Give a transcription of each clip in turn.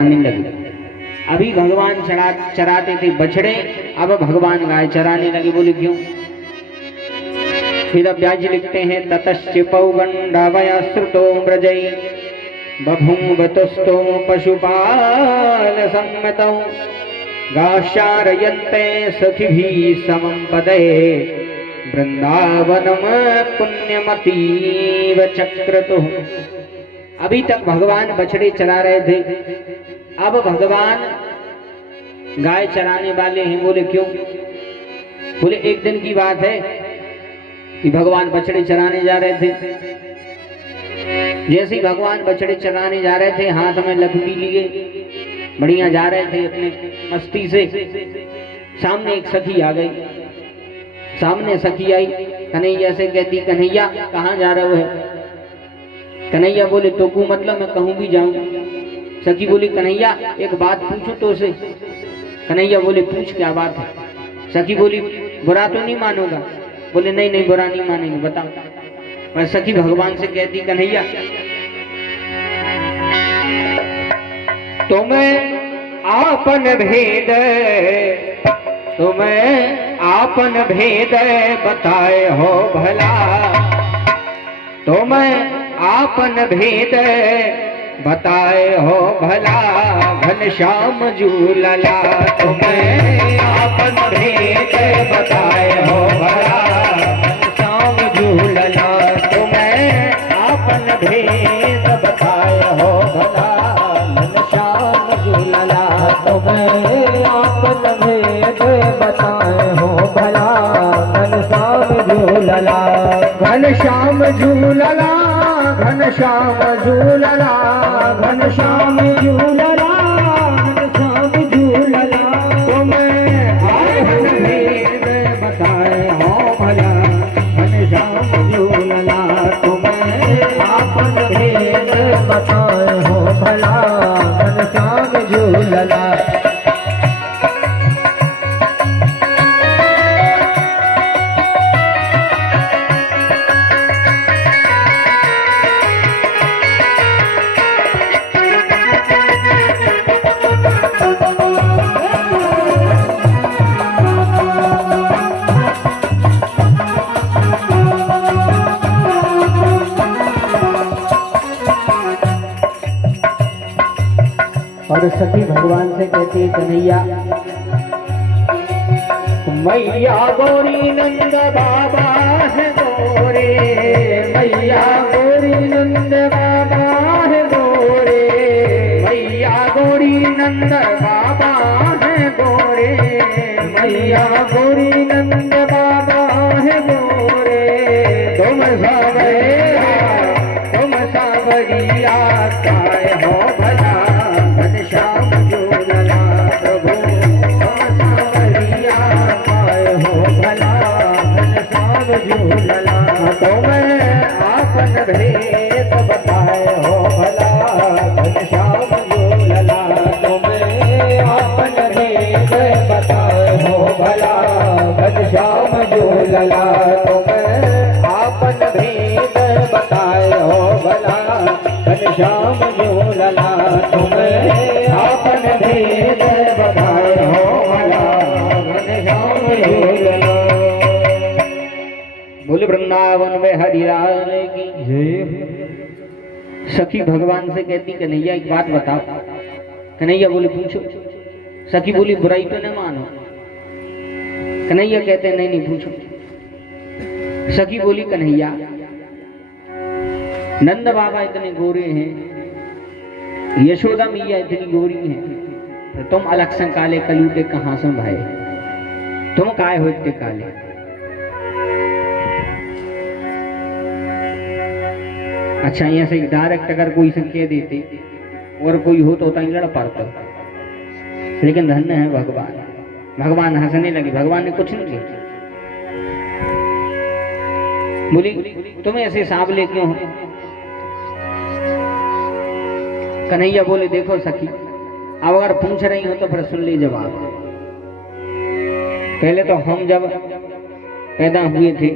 लगी। अभी भगवान चराते थे बछड़े, अब भगवान गाय चराने लगे। बोले क्यों? फिर व्याज लिखते हैं ततश्चिपौ गंडावयाश्रुतो व्रजै बभूवतुस्तो पशुपाल सम्मतौ गाशारयन्ते सखिभिः समं पदे वृंदावनम पुण्यमतीव चक्रतुः। अभी तक भगवान बछड़े चरा रहे थे, अब भगवान गाय चराने वाले हैं। बोले क्यों? बोले एक दिन की बात है कि भगवान बछड़े चराने जा रहे थे। जैसे ही भगवान बछड़े चराने जा रहे थे, हाथ में लकड़ी लिए बढ़िया जा रहे थे अपने मस्ती से। सामने एक सखी आ गई। सामने सखी आई, कन्हैया से कहती, कन्हैया कहाँ जा रहे हो? कन्हैया बोले तो को मतलब मैं कहूँ भी जाऊं। सखी बोली कन्हैया एक बात पूछो तो उसे। कन्हैया बोले पूछ क्या बात है? सखी बोली बुरा तो नहीं मानोगा? बोले नहीं नहीं बुरा नहीं मानेंगे, बताओ। और सखी भगवान से कहती, कन्हैया तुम्हें आपन भेद बताए हो भला, तुम्हें आपन भेद बताए हो भला, घनश्याम झूलला। तुम्हें आपन भेद बताए हो भला, घनश्याम झूलला। तुम्हें आपन भेद बताए हो भला, घनश्याम झूलला। तुम्हें आपन भेद बताए हो भला, घनश्याम झूलला। घनश्याम झूलला, घनश्याम झूलला, घनश्याम झूलला, घनश्याम झूलला। तुम्हें आपन भेद बताए हो भला, घनश्याम झूलला। तुम्हें आपन भेद बताए हो भला, घनश्याम झूलला। और सखी भगवान से कहती है, कन्हैया मैया गौरी नंद बाबा है गोरे, मैया गौरी नंद बाबा है गोरे, मैया गौरी नंद बाबा है गोरे, मैया गौरी नंद बाबा है गोरे। तुम सावरिया काय हो भला, घनश्याम झूलला। प्रभु सावरिया काय हो भला, घनश्याम झूलला। तुम्हें आपन भेद बताए हो भला, घनश्याम झूलला। तुम्हें आपन भेद बताए हो भला, घनश्याम झूलला। तुम्हें आपन भेद बताए हो भला, घनश्याम झूलला। तुम्हें आपन भेद बताए हो भला, घनश्याम झूलला। बोले वृंदावन में हरिलाल की जय। सखी भगवान से कहती, कन्हैया एक बात बताओ। कन्हैया बोले पूछो। सखी बोली बुराई तो न मानो। कन्हैया कहते नहीं नहीं पूछो। सखी बोली कन्हैया नंद बाबा इतने गोरे हैं, यशोदा मैया इतनी गोरी है, तुम अलग से काले कलूटे कहां से भाई? तुम काय हो इतने काले? अच्छा यहाँ से डायरेक्ट अगर कोई से कह देते और कोई हो तो लड़ पड़ता, लेकिन धन्य है भगवान। भगवान हंसने लगी। भगवान ने कुछ नहीं किया। बोली तुम्हें ऐसे सांवले क्यों हो? कन्हैया बोले देखो सखी, अब अगर पूछ रही हो तो फिर सुन ले जवाब। पहले तो हम जब पैदा हुए थे,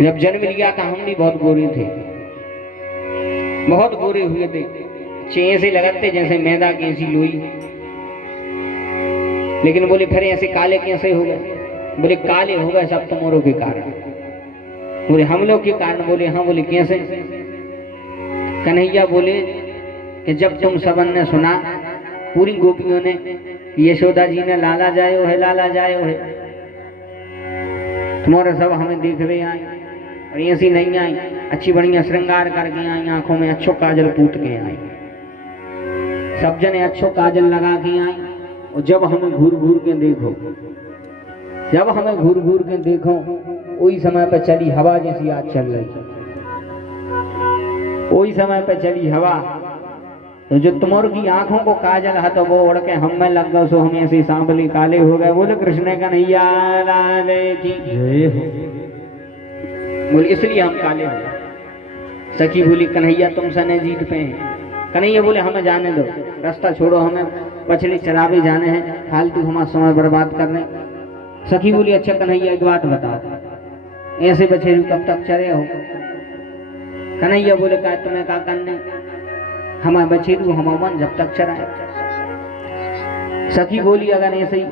जब जन्म लिया था, हम भी बहुत गोरे थे। बहुत गोरे हुए थे, ऐसे लगाते जैसे मैदा की ऐसी लोई। लेकिन बोले फिर ऐसे काले कैसे हो गए? बोले काले हो गए सब तुम्हारों के कारण। बोले हम लोग के कारण? बोले हाँ। बोले कैसे? कन्हैया बोले कि जब तुम सबन ने सुना, पूरी गोपियों ने, यशोदा जी ने लाला जायो है, लाला जायो है, तुम्हारा सब हमें देख रहे आई और ऐसी नहीं आई, अच्छी बढ़िया श्रृंगार करके आई, आंखों में अच्छो काजल पूत के आई, सब जने अच्छो काजल लगा के आई। और जब हमें घूर घूर के देखो, जब हमें घूर घूर के देखो, वही समय पे चली हवा जैसी आज चल रही, वही समय पे चली हवा। तो जो तुम्हार की आंखों को काजल है तो वो उड़ के हम में लग गए, सो हम ऐसे सांबली काले हो गए। बोले कृष्ण कन्हैया लाल की जय हो। बोले इसलिए हम काले हो गए। सखी बोली कन्हैया तुम सने जीत पे हैं। कन्हैया बोले हमें जाने दो, रास्ता छोड़ो, हमें पछली चरावे जाने हैं, फालतू हमारा समय बर्बाद करने। सखी बोली अच्छा कन्हैया एक बात बताओ, ऐसे बछेरू कब तक चरे हो? कन्हैया बोले का तुम्हें क्या करने, हमारे बछेरू हम मन जब तक चराए। सखी बोली अगर ऐसे ही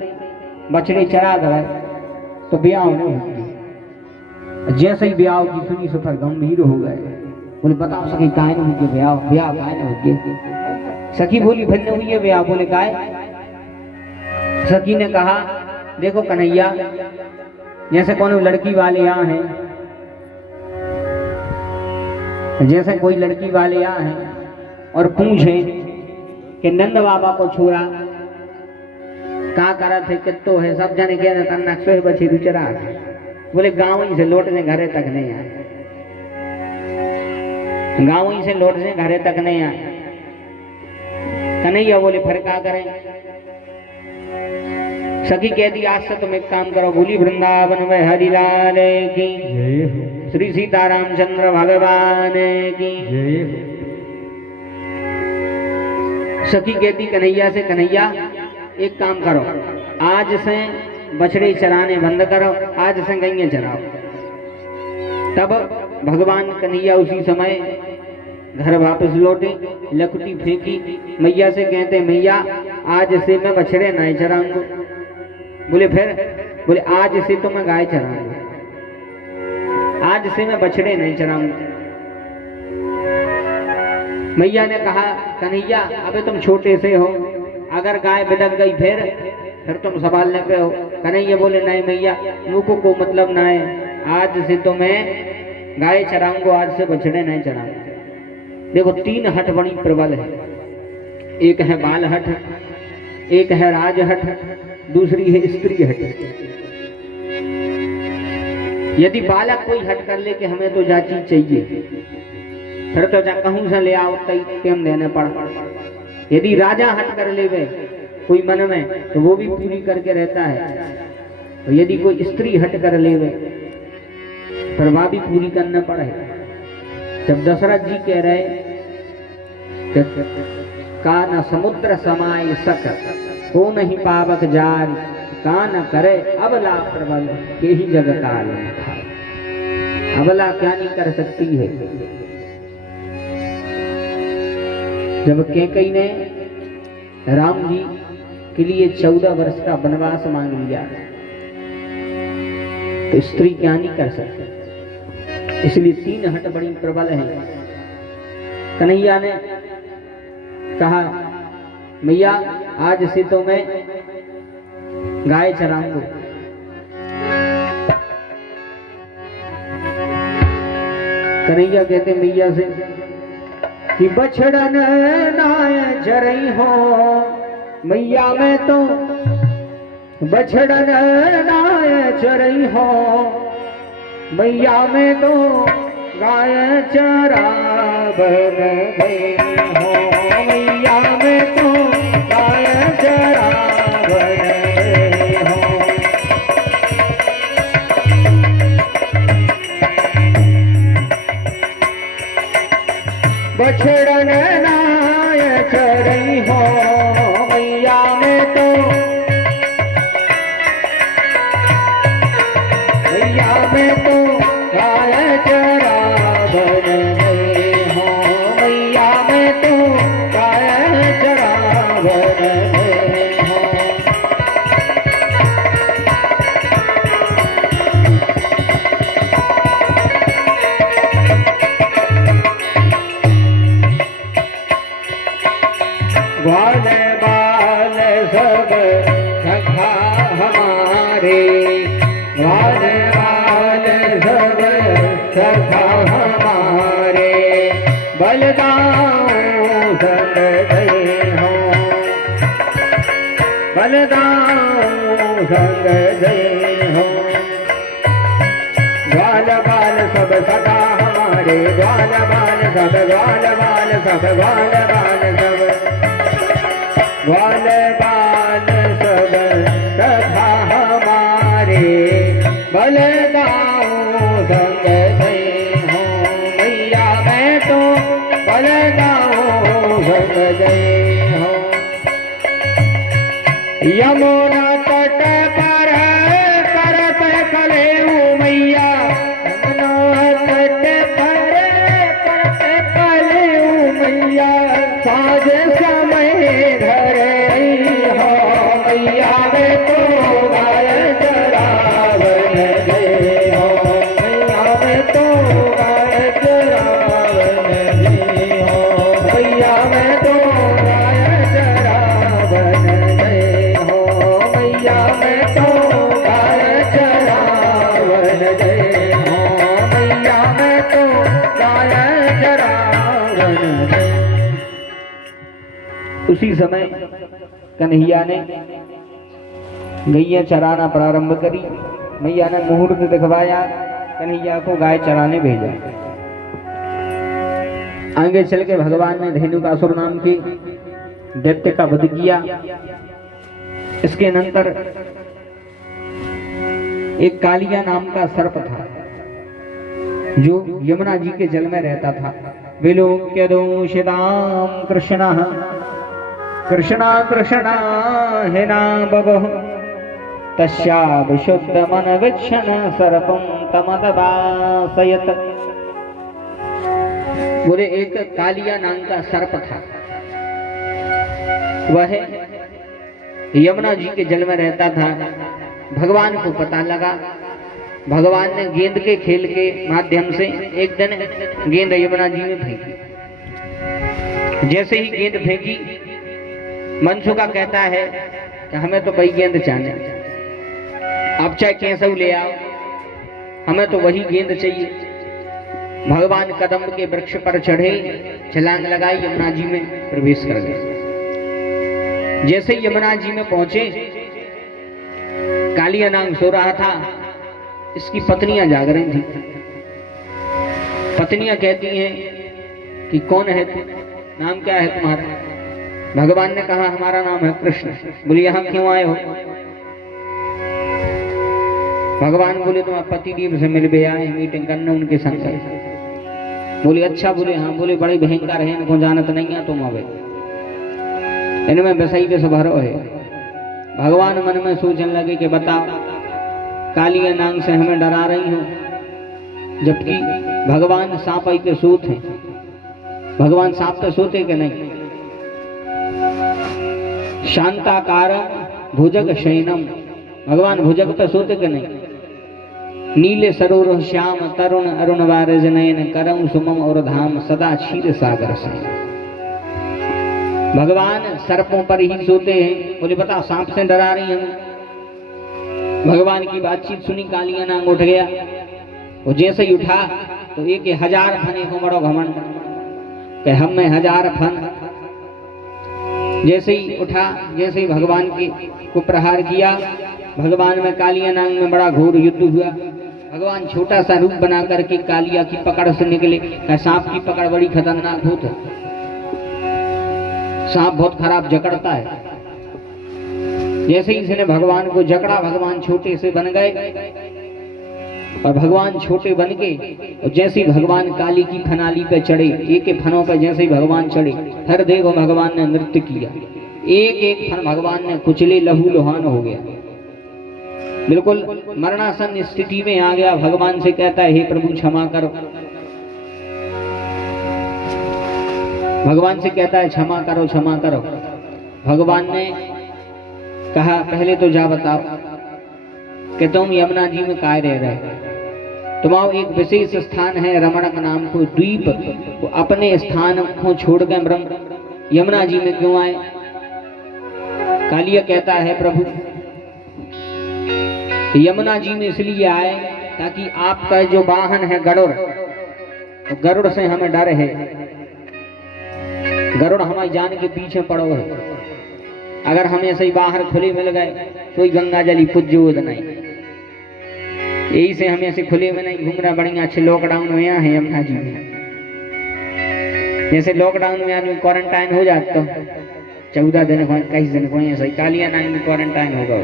बछड़े चरा गए तो ब्याह नहीं होती। जैसे ही ब्याह की सुनी सो फिर गंभीर हो गए। बोले बताओ सखी काहे नहीं होती ब्याह, ब्याह काहे नहीं होती? सखी बोली भन्न हुई है ब्याह। बोले काहे? सखी ने कहा देखो कन्हैया, जैसे कौन लड़की वाले यहाँ हैं, जैसे कोई लड़की वाले यहाँ हैं और पूछे कि नंद बाबा को छोड़ा कहाँ करा थे, कितो है, सब जाने कह करना सोए बछेरू चरा। बोले गाँव ही से लौटने घरे तक नहीं आए, गाँव ही से लौटने घरे तक नहीं आए। कन्हैया बोले फिर क्या करें? सखी कह दी आज से तुम एक काम करो, बोली वृंदावन में हरिलाल की, श्री सीतारामचंद्र भगवान की। सखी कहती कन्हैया से कन्हैया एक काम करो, आज से बछड़े चराने बंद करो, आज से गैया चराओ। तब भगवान कन्हैया उसी समय घर वापस लौटे, लकुटी फेंकी, मैया से कहते मैया आज से मैं बछड़े नहीं चराऊंगा। बोले फिर? बोले आज से तो मैं गाय चराऊंगा, आज से मैं बछड़े नहीं चराऊंगा। मैया ने कहा कन्हैया अबे तुम छोटे से हो, अगर गाय बिदक गई फिर तुम संभालने पे हो। कन्हैया बोले नहीं मैया, मुझको को मतलब ना है, आज से तो मैं गाय चराऊंगा, आज से बछड़े नहीं चराऊंगा। देखो तीन हट बड़ी प्रबल है, एक है बाल हट, एक है राज हट, दूसरी है स्त्री हट। यदि बालक कोई हट कर ले कि हमें तो जा चीज चाहिए, फिर तो जा कहूं से ले आओ तेम देने पड़। यदि राजा हट कर ले कोई मन में तो वो भी पूरी करके रहता है, और यदि कोई स्त्री हट कर ले फिर वह भी पूरी करना पड़े। जब दशरथ जी कह रहे का न समुद्र समाय सक को नहीं पावक जार, का न करे अबला प्रबल के ही जग काल था। अबला क्या नहीं कर सकती है। जब कैकेयी ने राम जी के लिए 14 वर्ष का वनवास मांग लिया तो स्त्री क्या नहीं कर सकती। इसलिए तीन हट बड़ी प्रबल है। कन्हैया ने कहा मैया आज से तो मैं गाय चराऊंगा। कन्हैया कहते मैया से कि बछड़न नाय चरई हो, मैया मैं तो बछड़न नाय चरई हो, मैया मैं तो गाय चरावन गई हो, मैया मैं तो गाय चरावन गई हो। बछड़न नाय चरई हो, मैया मैं तो गाय चरावन गई हो, मैया मैं तो गाय ग्वाल बाल सब सखा हमारे, ग्वाल बाल सब सखा हमारे, बलदाऊं संग गए हो, बलदाऊं संग गए हो। ग्वाल बाल सब सखा हमारे, ग्वाल बाल सब, ग्वाल बाल सब, ग्वाल बाल सब, ग्वाल बाल सब सखा हमारे, बलदाऊं संग गए हो मैया मैं तो, बलदाऊं संग गए हो। यमुना तट पर करत कलेऊ मैया, यमुना तट पर करत कलेऊ मैया, साँझ समय घर हो मैया वे तो गाय चरावन गए हो, मैया वे तो गाय चरावन गए हो, मैया वे तो गाय चरावन गए हो, मैया वे तो गाय चरावन गए हो, मैया वे तो गाय चरावन गए। उसी समय कन्हैया ने गैया चराना प्रारंभ करी। मैया ने मुहूर्त दिखवाया, कन्हैया को गाय चराने भेजा। आगे चल के भगवान ने धेनुकासुर नाम के दैत्य का वध किया। इसके अनंतर एक कालिया नाम का सर्प था जो यमुना जी के जल में रहता था। विलोक्य दूषितां कृष्ण कृष्णा कृष्णा हिना बभुः, तस्या विशुद्ध मन वीक्षण सर्पं तमदवासयत। बोले एक कालिया नाम का सर्प था, वह यमुना जी के जल में रहता था। भगवान को पता लगा, भगवान ने गेंद के खेल के माध्यम से एक दिन गेंद यमुना जी में फेंकी। जैसे ही गेंद फेंकी, मनसुखा कहता है कि हमें तो वही गेंद चाहिए, आप चाहे कैसा ले आओ, हमें तो वही गेंद चाहिए। भगवान कदम के वृक्ष पर चढ़े, छलांग लगाई, यमुना जी में प्रवेश कर गए। जैसे ही यमुना जी में पहुंचे, कालिया नाग सो रहा था, इसकी पत्नियां जाग रही थी। पत्नियां कहती हैं कि कौन है तू, नाम क्या है तुम्हारा? भगवान ने कहा हमारा नाम है कृष्ण। बोले यहाँ क्यों आए हो? भगवान बोले तुम पति देव से मिल भी आए, मीटिंग करने उनके संग। बोले अच्छा। बोले हाँ। बोले बड़े भयंकर है, इनको जानत नहीं है तुम, अबे इनमें बसई बस भरो है। भगवान मन में सोचने लगे कि बताओ, कालिया नाग से हमें डरा रही हो, जबकि भगवान सांप पे सोत हैं। भगवान सांप पे सोते कि नहीं? शांताकारम भुजग शयनम, भगवान भुजग पे सोते कि नहीं? नीले सरोवर श्याम तरुण अरुण वारज नयन, करम सुमम और धाम सदा क्षीर सागर से। भगवान सर्पों पर ही सोते हैं। बोले बता सांप से डरा रही हम? भगवान की बातचीत सुनी, कालिया नाग उठ गया। वो जैसे ही उठा तो एक 1000 फने को बड़ो घमंड कि हम में 1000 फन। जैसे ही उठा, जैसे ही भगवान को प्रहार किया, भगवान में कालिया नाग में बड़ा घोर युद्ध हुआ। भगवान छोटा सा रूप बना करके कालिया की पकड़ से निकले। सांप की पकड़ बड़ी खतरनाक होती है, सांप बहुत खराब जकड़ता है। जैसे ही इसने भगवान को जकड़ा, भगवान छोटे से बन गए। और भगवान छोटे बन के, और जैसे ही भगवान काली की फनाली पे चढ़े, एक एक फनों पे जैसे ही भगवान चढ़े, हर देखो भगवान ने नृत्य किया। एक एक फन भगवान ने कुचले, लहू लुहान हो गया, बिल्कुल मरणासन स्थिति में आ गया। भगवान से कहता है हे प्रभु क्षमा करो। भगवान से कहता है क्षमा करो, क्षमा करो। भगवान ने कहा पहले तो जा बताओ कि तुम यमुना जी में काय रह रहे? तुम्हारा एक विशेष स्थान है रमणक नाम को द्वीप, तो अपने स्थान को छोड़ के यमुना जी में क्यों आए? कालिया कहता है प्रभु यमुना जी में इसलिए आए ताकि आपका जो वाहन है गरुड़, तो गरुड़ से हमें डर है, गरुड़ हमारी जान के पीछे पड़ो है। अगर हमें ऐसे ही बाहर खुले मिल गए कोई गंगा जली पुज्जो नहीं, यही से हमें ऐसे खुले में नहीं घूमना बढ़िया। अच्छे लॉकडाउन में यहाँ है यमुना जी में, जैसे लॉकडाउन में आदमी क्वारंटाइन हो जाता 14 दिन को 21 दिन को, ऐसे कालिया नाइन में क्वारंटाइन होगा।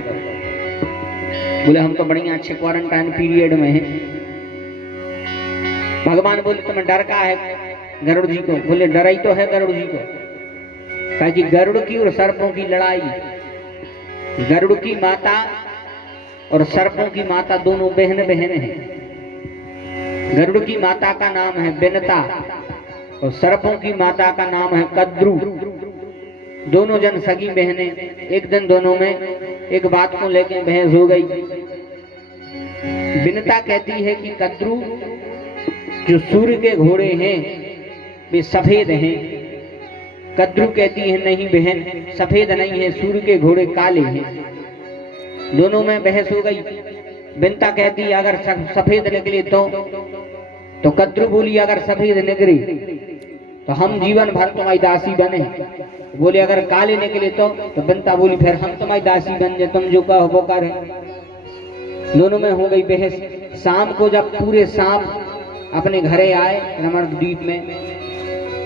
बोले हम तो बढ़िया अच्छे क्वारंटाइन पीरियड में हैं। भगवान बोले तुम्हें डर का है गरुड़ जी को? बोले डर ही तो है गरुड़ जी को, ताकि गरुड़ की और सर्पों की लड़ाई, गरुड़ की माता और सर्पों की माता दोनों बहन बहन हैं। गरुड़ की माता का नाम है बिनता और सर्पों की माता का नाम है कद्रू। दोनों जन सगी बहनें। एक दिन दोनों में एक बात को लेकर बहस हो गई। बिनता कहती है कि कद्रू जो सूर्य के घोड़े हैं वे सफेद हैं। कद्रू कहती है नहीं बहन, सफेद नहीं है, सूर्य के घोड़े काले हैं। दोनों में बहस हो गई। बिनता कहती है अगर सफेद निकले तो कद्रू बोली अगर सफेद निकले तो हम जीवन भर तुम्हारी दासी बने। बोले अगर काले निकले तो बिनता बोली फिर हम तुम्हारी दासी बन जाए, तुम जो कहो वो करे। दोनों में हो गई बहस। शाम को जब पूरे सांप अपने घरे आए रमणद्वीप में,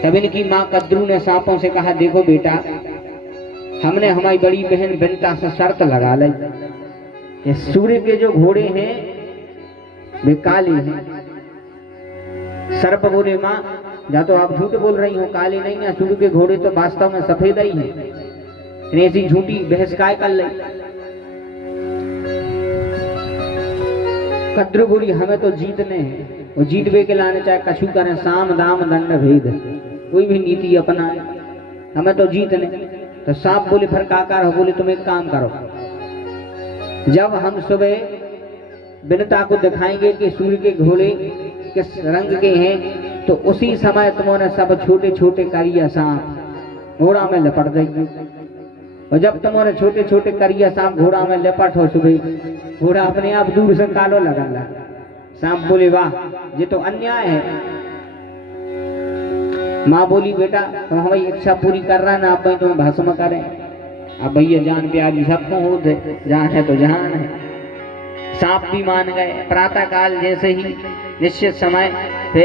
तब इनकी माँ कद्रू ने सांपों से कहा देखो बेटा, हमने हमारी बड़ी बहन बिनता से शर्त लगा ली कि सूर्य के जो घोड़े हैं वे काले हैं। सर्प बोले माँ या तो आप झूठ बोल रही हो, काले नहीं है, सूर्य के घोड़े तो वास्तव में सफेद ही हैं। ऐसी झूठी बहस काय कर ली। कद्रू बोली हमें तो जीतने हैं और जीतवे के लाने चाहे कछु करें, साम दाम दंड भेद, कोई भी नीति अपनाए, हमें तो जीतने। तो सांप बोले फिर का कर? बोले तुम एक काम करो, जब हम सुबह बिनता को दिखाएंगे कि सूर्य के घोड़े किस रंग के हैं, तो उसी समय तुम्हारे सब छोटे छोटे करिया सांप घोड़ा में लपट जाएगी। और जब तुम्हारे छोटे छोटे करिया सांप घोड़ा में लपट हो, सुबह घोड़ा अपने आप दूर से कालो लगन। सांप बोले वाह ये तो अन्याय है। माँ बोली बेटा तुम हमारी इच्छा पूरी कर रहा ना, आप भाई तुम्हें भस्म करें। अब भैया जान प्यारी सबको हो थे, जान है तो जहान है। सांप भी मान गए। प्रातः काल जैसे ही निश्चित समय पे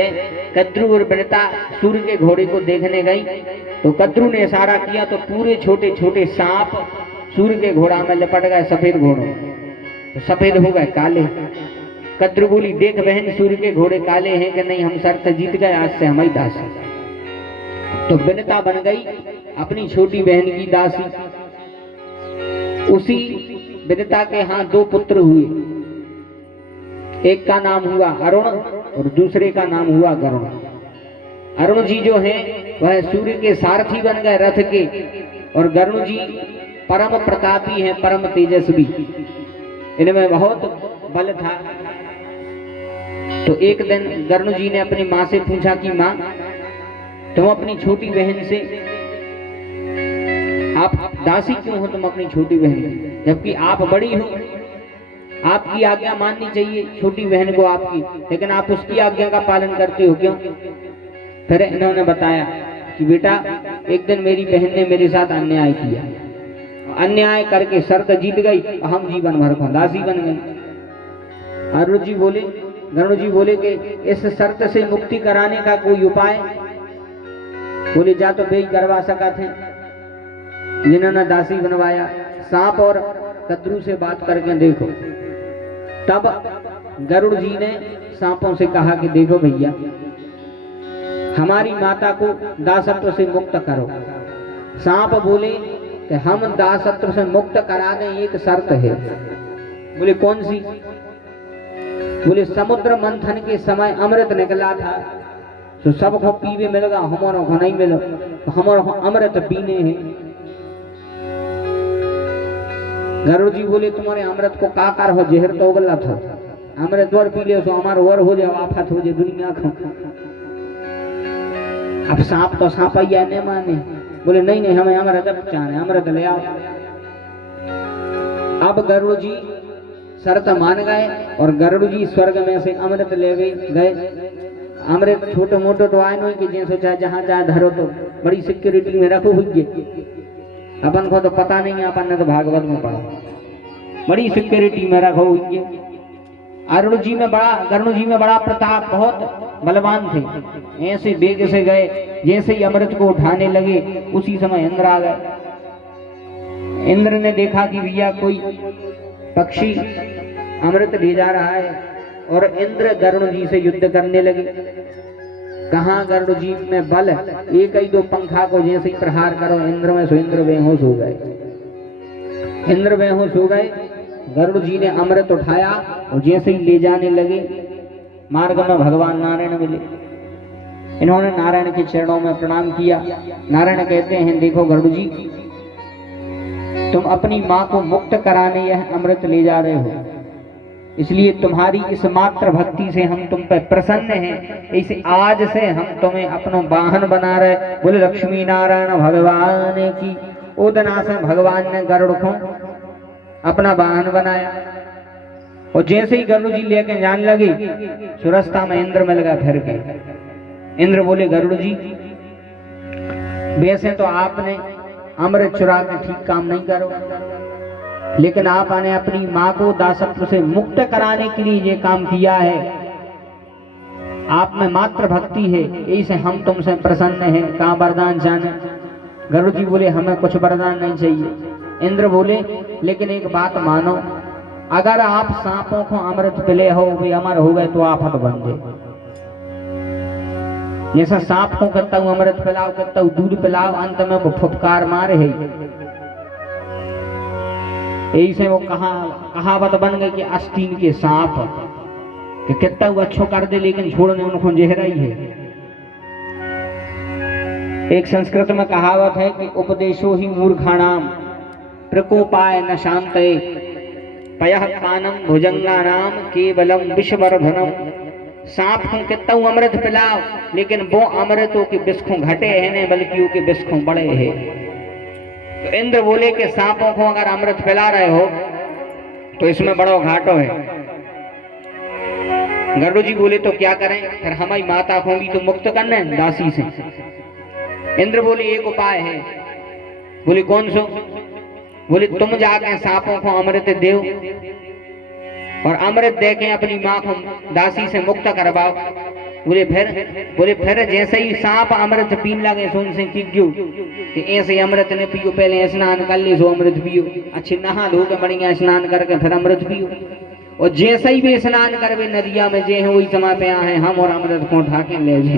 कद्रू और बिनता सूर्य के घोड़े को देखने गई, तो कद्रू ने इशारा किया तो पूरे छोटे छोटे सांप सूर्य के घोड़ा में लिपट गए। सफेद घोड़ों तो सफेद हो गए काले। कद्रू बोली देख बहन सूर्य के घोड़े काले हैं कि नहीं, हम शर्त जीत गए, आज से हमारी दासी। तो बिनता बन गई अपनी छोटी बहन की दासी। उसी बिनता के यहाँ 2 पुत्र हुए, एक का नाम हुआ अरुण और दूसरे का नाम हुआ गरुण। अरुण जी जो हैं वह सूर्य के सारथी बन गए रथ के, और गरुण जी परम प्रतापी हैं, परम तेजस्वी, इनमें बहुत बल था। तो एक दिन गरुण जी ने अपनी माँ से पूछा कि माँ तुम अपनी छोटी बहन से, आप दासी क्यों हो तुम अपनी छोटी बहन की, जबकि आप बड़ी हो, आपकी आज्ञा माननी चाहिए छोटी बहन को आपकी, लेकिन आप उसकी आज्ञा का पालन करते हो क्यों? फिर इन्होंने बताया कि बेटा एक दिन मेरी बहन ने मेरे साथ अन्याय किया, अन्याय करके शर्त जीत गई, हम जीवन भर को दासी बन गए। अरुण जी बोले, गरुण जी बोले कि इस शर्त से मुक्ति कराने का कोई उपाय? बोले जा तो बेई करवा सका थे जिन्होंने दासी बनवाया, सांप और कद्रू से बात करके देखो। तब गरुड़ जी ने सांपों से कहा कि देखो भैया हमारी माता को दासत्व से मुक्त करो। सांप बोले कि हम दासत्व से मुक्त करा दें, एक शर्त है। बोले कौन सी? बोले समुद्र मंथन के समय अमृत निकला था, तो सबको पीवे मिलेगा, हमारों को नहीं मिलो, तो हमारों को अमृत पीने हैं। गरुड़ जी बोले तुम्हारे अमृत को का कर हो, जहर तो गलत हो, अमृत वर पी ले सो हमारे वर हो जाए, आफत हो जाए दुनिया को। अब सांप तो सांप ही नहीं माने, बोले नहीं नहीं हमें अमृत चाहना, अमृत ले आओ। अब गरुड़ जी शर्त मान गए और गरुड़ जी स्वर्ग में से अमृत ले गए। अमृत छोटे मोटे तो आए नहीं कि जे सोचा जहां जहां धरो तो बड़ी सिक्योरिटी में रखो हुई। अपन को तो पता नहीं है, अपन ने तो भागवत में पढ़ा, बड़ी सिक्योरिटी में रखो हुई। गरुड़ जी में बड़ा प्रताप, बहुत बलवान थे। ऐसे बेग से गए, जैसे ही अमृत को उठाने लगे उसी समय इंद्र आ गए। इंद्र ने देखा कि भैया कोई पक्षी अमृत ले जा रहा है और इंद्र गरुड़ जी से युद्ध करने लगे। कहाँ गरुड़ जी में बल, एक ही दो पंखा को जैसे ही प्रहार करो इंद्र में, सो इंद्र बेहोश हो गए। इंद्र बेहोश हो गए। गरुड़ जी ने अमृत उठाया और जैसे ही ले जाने लगे, मार्ग में भगवान नारायण मिले। इन्होंने नारायण के चरणों में प्रणाम किया। नारायण कहते हैं देखो गरुड़ जी, तुम अपनी माँ को मुक्त कराने यह अमृत ले जा रहे हो, इसलिए तुम्हारी इस मात्र भक्ति से हम तुम पर प्रसन्न हैं। इसे आज से हम तुम्हें अपना वाहन बना रहे। बोले लक्ष्मी नारायण भगवान की। उदना से भगवान ने गरुड़ को अपना वाहन बनाया और जैसे ही गरुड़ जी लेके जाने लगी, सुरस्ता में इंद्र मिल गया फिर के। इंद्र बोले गरुड़ जी, वैसे तो आपने अमृत चुरा के ठीक काम नहीं करो, लेकिन आपने अपनी माँ को दासत्व से मुक्त कराने के लिए ये काम किया है। आप में मात्र भक्ति है, इसे हम तुमसे प्रसन्न हैं। कहाँ वरदान जाने? गरुड़ जी बोले हमें कुछ वरदान नहीं चाहिए। इंद्र बोले लेकिन एक बात मानो, अगर आप सांपों को अमृत पिले हो, वे अमर हो गए तो आफत बन जाए। जैसा सांप को कहता हूँ अमृत पिलाओ, कहता हूँ दूध पिलाओ, अंत में वो फुफकार मारे है। यही से वो कहावत बन गई कि आस्तीन के सांप कि कहता हूँ अच्छो कर दे लेकिन छोड़ने उनको जहरा ही है। एक संस्कृत में कहावत है कि उपदेशो ही मूर्खाणाम प्रकोपाय न शांतये पयः पानम भुजंगानाम केवलम विषवर्धनम। सांप को कहता हूँ अमृत पिलाओ, लेकिन वो अमृतों के विष को घटे है नहीं बल्कि के विष को बड़े है। तो इंद्र बोले कि सांपों को अगर अमृत पिला रहे हो तो इसमें बड़ा घाटो है। गरुड़ जी बोले तो क्या करें, फिर हमारी माता को भी तो मुक्त करना है दासी से। इंद्र बोले एक उपाय है। बोले कौन सो? बोले तुम जाके सांपों को अमृत दो और अमृत दे के अपनी माँ को दासी से मुक्त करवाओ। बोले फिर जैसे ही सांप अमृत पीने लगे सुन से कि ऐसे अमृत ने पियो, पहले स्नान कर ले सो अमृत पियो, अच्छे नहा धो के बढ़िया स्नान करके फिर अमृत पियो। और जैसे ही वे स्नान करवे नदिया में जे है वही समय पे आए हम और अमृत को उठा के ले जाए।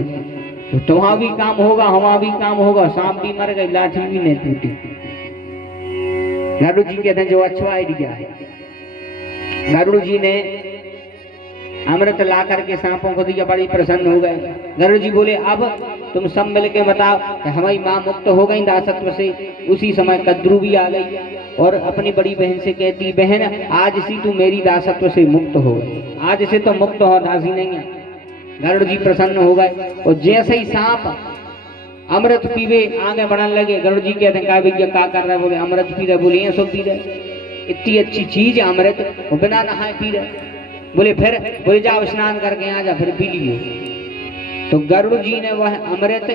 तो तुम्हारा भी काम होगा, हमारा भी काम होगा। सांप भी मर गई, लाठी भी नहीं टूटी। गरुड़ जी कहते हैं जो अच्छा आइडिया है। गरुड़ जी ने अमृत ला करके सांपों को दिया, बड़ी प्रसन्न हो गए। गरुड़ जी बोले अब तुम सब मिलके बताओ कि हमारी माँ मुक्त हो गई दासत्व से। उसी समय कद्रू भी आ गई और अपनी बड़ी बहन से कहती बहन आज से तू मेरी दासत्व से मुक्त हो गई, आज से तो मुक्त हो, दासी नहीं है। गरुड़ जी प्रसन्न हो गए और जैसे ही सांप अमृत पीवे आगे बढ़ने लगे, गरुड़ जी कहते हैं भैया क्या कर रहे? बोले अमृत पी रहे। बोले ये सब पी रहे, इतनी अच्छी चीज है अमृत, वो बिना नहाए पी रहे। बोले जाओ स्नान करके आ जा, फिर पी लियो। तो गरुड़ जी ने वह अमृत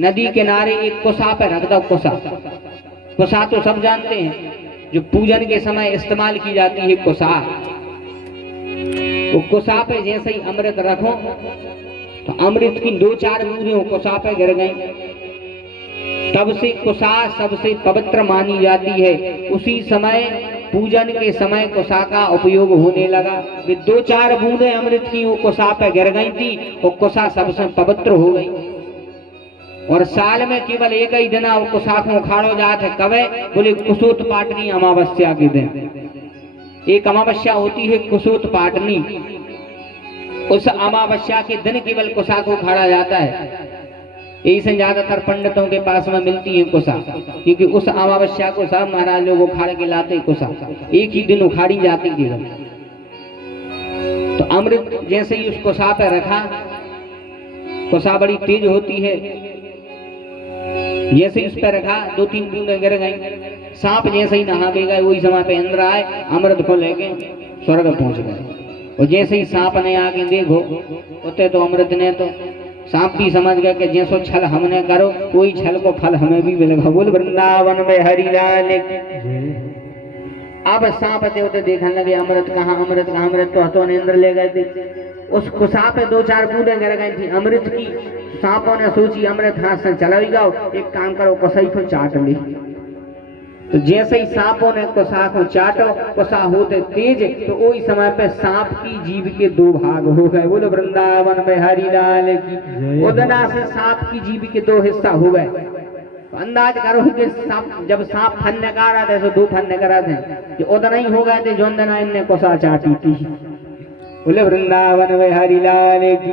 नदी किनारे एक कुसा पे रख दो। कुसा तो सब जानते हैं, जो पूजन के समय इस्तेमाल की जाती है कुसा। वो कुसा पे जैसे ही अमृत रखो तो अमृत की 2-4 बूंदें कुसा पे गिर गई। तब से कुसा सबसे पवित्र मानी जाती है। उसी समय पूजन के समय कुसा का उपयोग होने लगा। वे 2-4 बूंदें अमृत की वो कुसा पे गिर गई थी, वो कुसा सबसे पवित्र हो गई। और साल में केवल एक ही दिन वो कुसा को उखाड़ो जाते। कवे? बोले कुशोत्पाटनी अमावस्या के दिन। एक अमावस्या होती है कुशोत्पाटनी, उस अमावस्या के दिन केवल कुसा को उखाड़ा जाता है। यही से ज्यादातर पंडितों के पास में मिलती है कुसा, क्योंकि उस अमावस्या को सब महाराज लोग उखाड़ के लाते कुसा, एक ही दिन उखाड़ी जाती केवल। तो अमृत जैसे ही उस कुसा पे रखा, कुसा बड़ी तेज होती है, जैसे उस पर रखा 2-3 बूंदें गिर गई। सांप जैसे ही नहा के गए वही समय पे इंद्र आए, अमृत को लेके स्वर्ग पहुंच गए। और जैसे ही सांप ने आके देखो उते तो अमृत ने तो सांप भी समझ गए कि जैसो छल हमने करो कोई छल को फल हमें भी मिलेगा। बोल वृंदावन में हरिलाल की। अब सांप देवते देखने लगे अमृत कहाँ, अमृत कहाँ, अमृत तो हथों ने इंद्र ले गए थे। उस कुसा पे 2-4 बूंदें गिर गई थी अमृत की। सांपों ने सोची अमृत हाथ से चला ही जाओ, एक काम करो कुसाई को चाट ली। तो जैसे ही सांपों ने कुसा को चाटो, कुसा होते तेज, तो वही समय पे सांप की जीभ के 2 भाग हो गए। बोलो वृंदावन में हरिलाल की। उदना से सांप की जीभ के 2 हिस्सा हो गए। तो अंदाज करो कि सांप जब सांप फन कर रहा था तो 2 फन कर रहे थे, उदना ही हो गए थे जो इनने कुसा चाटी थी। बोले वृंदावन में हरिलाल की।